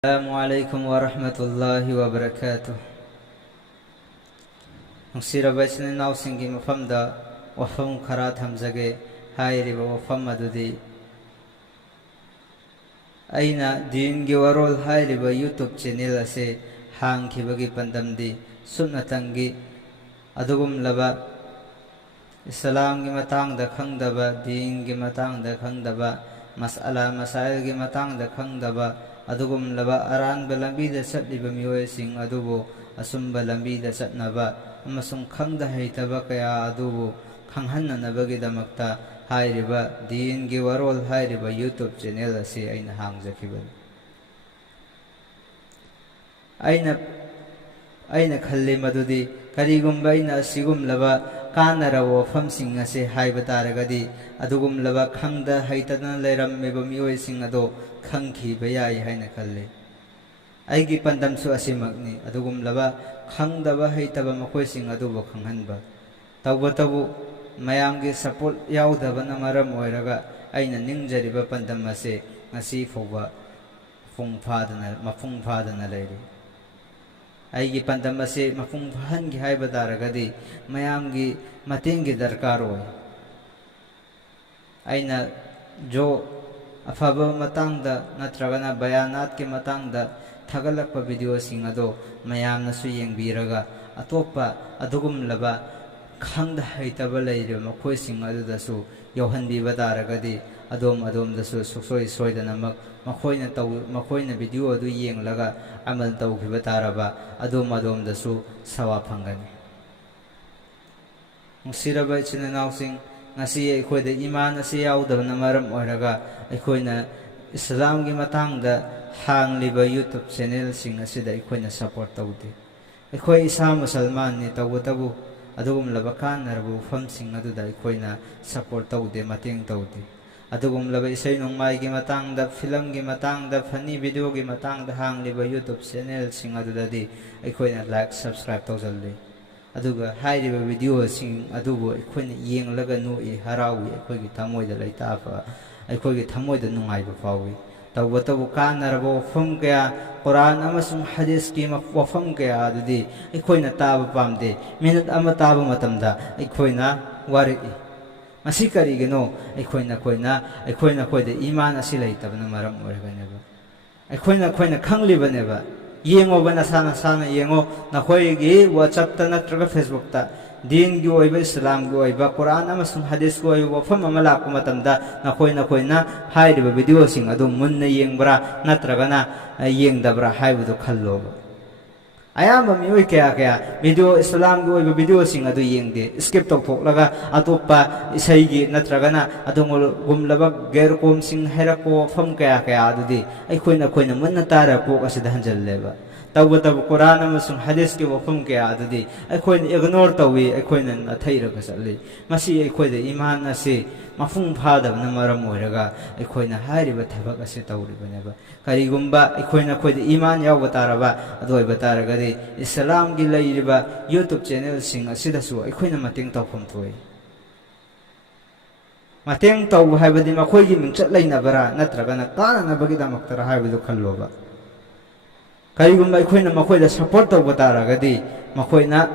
Assalamualaikum warahmatullahi wabarakatuh. Nungsiraba isin inaw-singgi mafamda wafam khara thamjage hairiba wafam adudi aina dingi warol hairiba YouTube channel ase hangkhibagi pandamdi sumnatangi adugum laba Islamgi matangda khangdaba dingi matangda khangdaba mas'ala masailgi matangda khangdaba adugum laba aran balambida satliba miyoy sing adubo asum balambida satnaba amasung khangda haitaba kaya adubo khanghananabagi damakta hairiba dingi warol hairiba YouTube channel ase aina hangjakiban aina khalli madudi karigumba aina asigum laba kanara wafam sing ase haiba taragadi adugum laba khangda haitana leirammiba miyoy sing ado khangkhiba yai haina khalle aigi pandamsu asimakni adugum laba khangdaba haitaba makoi sing adubo khanghanba tawbatabu mayamgi support yaudaba na maram oiraga aina ningjariba pandam ase ngasi foba mafung phadana leiri aigi pandam ase mafung phahangi haiba daragadi mayamgi matengi darkar oi aina jo afaba matangda natragana bayanat ke matangda thagalakpa video sing ado mayamna su yengbiraga atopa adugum laba khangda haitaba leire makoi sing aduda su yohanbi badaragadi adom dasu suksoi soidana makoina video adu yenglaga amal tawkhiba taraba adom dasu sawa phangani musiraba chinanaw sing ngasi aikoida iman asi yaudabana maram oiraga aikoina Islamgi matangda hangliba YouTube channel sing asida aikoina support tawde aikoi isa musalman ni tawtabu adugum laba kanarbu fam sing aduda aikoina support tawde mateng tawde adugum laba isai nongmai gi matangda film gi matangda funny video gi matangda hangliba YouTube channel sing adudadi aikoina like subscribe tawjalle aduga hairiba video sing adubo aikoina yenglaga noi harawi aikoigi thamoida leitafa aikoigi thamoida nungaiba fawi tawbatabu kanarabo wafam kaya Quran amasung hadith ki wafam kaya adudi aikoina taba pamde minute ama taba matamda aikoina wari masi karigino aikoina koida iman asi leitabana maram oreganeba aikoina khanglibaneba yengo bana sana yengo nakhoigi WhatsApp ta natraga Facebook ta din gi oiba Islam gi oiba Quran amasung hadith gi oiba wafam amala kumatamda nakhoina hairiba video sing adu munna yengbra natraga na yengdabra haibudu khalloba ayamba mioi kaya video Islam gi oiba video sing adu yengde skip toktholaga atopa isaigi natraga na adungol gumlaba gerkom sing herako wafam kaya adudi aikoina munna tara ko asida hanjalleba tawbatabu Quran amasung hadith ki wafam kaya adudi aikoina ignore tawi aikoina nathairaga salli masi aikoida iman ase mafung phadabna maram oiraga aikoina hairiba thabak ase tawribaneba karigumba aikoina iman yawba taraba adoiba taragadi Islam gi leiriba YouTube channel sing asidasu aikoina mateng tawfam thoi mateng taw haibadi makoigi mingchat leinabara natragana kananabagi damaktara haibudu khalloba karigumba aikoina makoida support tawba taragadi makoina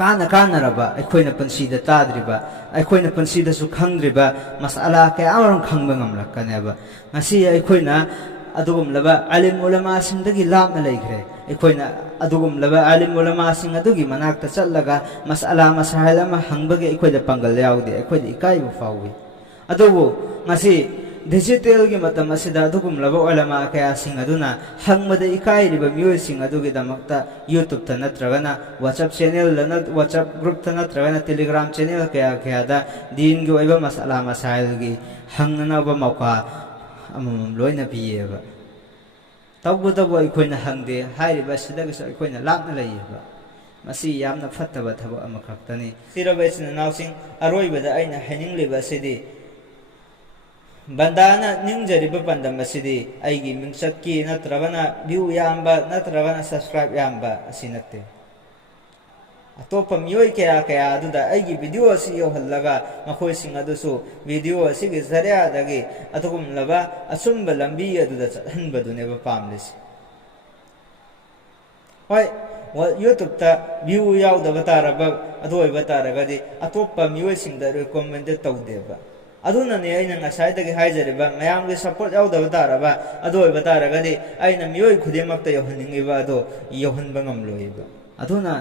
kanaraba aikoina pansida tadriba aikoina pansida su khangdriba masala kaya amarong khangba ngamlakkaneba ngasi aikoina adugum laba alim ulama singdagi lapna leigre aikoina adugum laba alim ulama sing adugi manakta challaga masala masail ama hangbagi aikoida pangal yawde aikoida ikaibu fawi adubu ngasi digital gi matam asida adugum laba ulama kaya sing aduna hangmada ikairiba miyoy sing adugi damakta YouTube ta natragana WhatsApp channel WhatsApp group ta natragana Telegram channel kaya da din gi oiba masala masail gi hangnana ba mauka loina piyeba tawbutabu aikoina hangde hairiba sidagasa aikoina lakna leiyeba masi yamna fattaba thaba amakhaktani siraba isna nawsing aroibada aina haningliba sidi bandana ningjariba pandam asidi aigi mingsakki natragana view yamba natragana subscribe yamba asinatte अतोप मियोई क्या क्या अदुदा आइगी video असी योहल्लगा मखोइसिंग अदुसु video असिगी जरियादगी अतुगुमलबा असुंबा लंबी अदुदा चहनबदुनेबा पामलिसि होय YouTube ता view यावदबा तारबा अदोइबा तारगदि अतोप मियोइसिंगदा रिकमेंडेड तौदेबा अदुनने अइना ngसाइदगी हाइजरिबा मयामगे सपोर्ट यावदबा तारबा अदोइबा तारगदि अइना मियोइ खुदिमक्ता योहनिंगिबा अदो योहनबा ngamloiba अदुना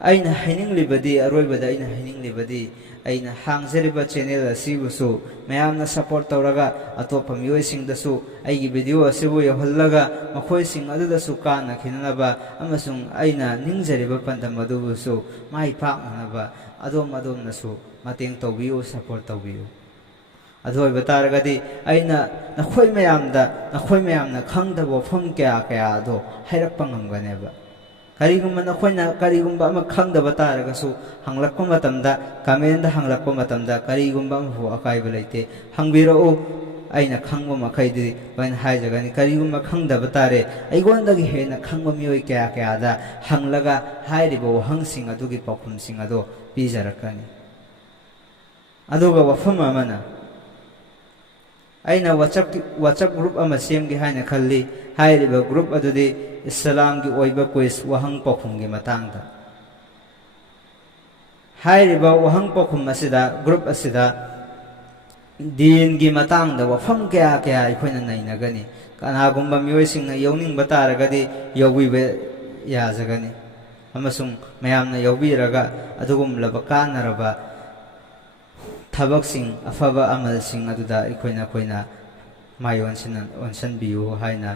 अइना हाइनिंगलिबदि अरोइबदा अइना हाइनिंगलिबदि अइना हांगजरिबा चैनल असिबुसु मयामना सपोर्ट तौरगा अतोप मियोइसिंगदसु अइगी वीडियो असिबु योहल्लगा मखोइसिंग अदुदसु काना खिननबा अमसुंग अइना निंगजरिबा पंदम अदुबुसु माइ पाकनबा अदोमनसु मतेंग तौबियो सपोर्ट तौबियो अदोइबा तारगदि अइना नखोइ मयामना खंगदबो फम क्या क्या अदो हाइरक्पा ngamgaनेबा करीगुम्बा नखोइना करीगुम्बा अमा खंगदबा तारगसु हंगलक्पा मतमदा कमेंट हंगलक्पा मतमदा करीगुम्बा अमफु अकाइबा लैते हंगबिरओ अइना खंगबा मखैदि लोइन हाइजगनि करीगुम्बा खंगदबा तारे अइगोंदगी हेना खंगबा मियोइ क्या क्या दा हंगलगा हाइरिबा वहंगसिंग अदुगी पाखुमसिंग अदो पिजरकनि अदुगा वफम अमना अइना WhatsApp ग्रुप अमा सेमगे हाइना खल्ली हाइरिबा ग्रुप अदुदि इस्लाम की ओइबा क्विज वहंग पखुम की मतंगदा हाइरिबा वहंग पखुम असिदा ग्रुप असिदा दीन की मतंगदा वफम क्या क्या अखोइना नैनगनी कनागुम्बा मियोइसिंगना यौनिंगबा तारगदि यौबिबा याजगनी अमसुंग मयामना यौबिरगा अदुगुमलबा कानरबा थबकसिंग अफबा अमलसिंग अदुदा अखोइना मायोनसन बियु हाइना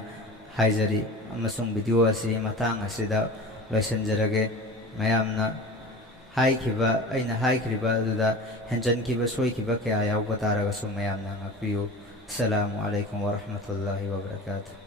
हाइजरी अमसुंग वीडियो असी मतंग असिदा लोइसनजरगे मयामना हाइखिबा अइना हाइखिबा अदुदा हेंजनखिबा सोइखिबा क्या यावबा तारगसु मयामना ngakpiyu assalamu alaikum warahmatullahi wabarakatuh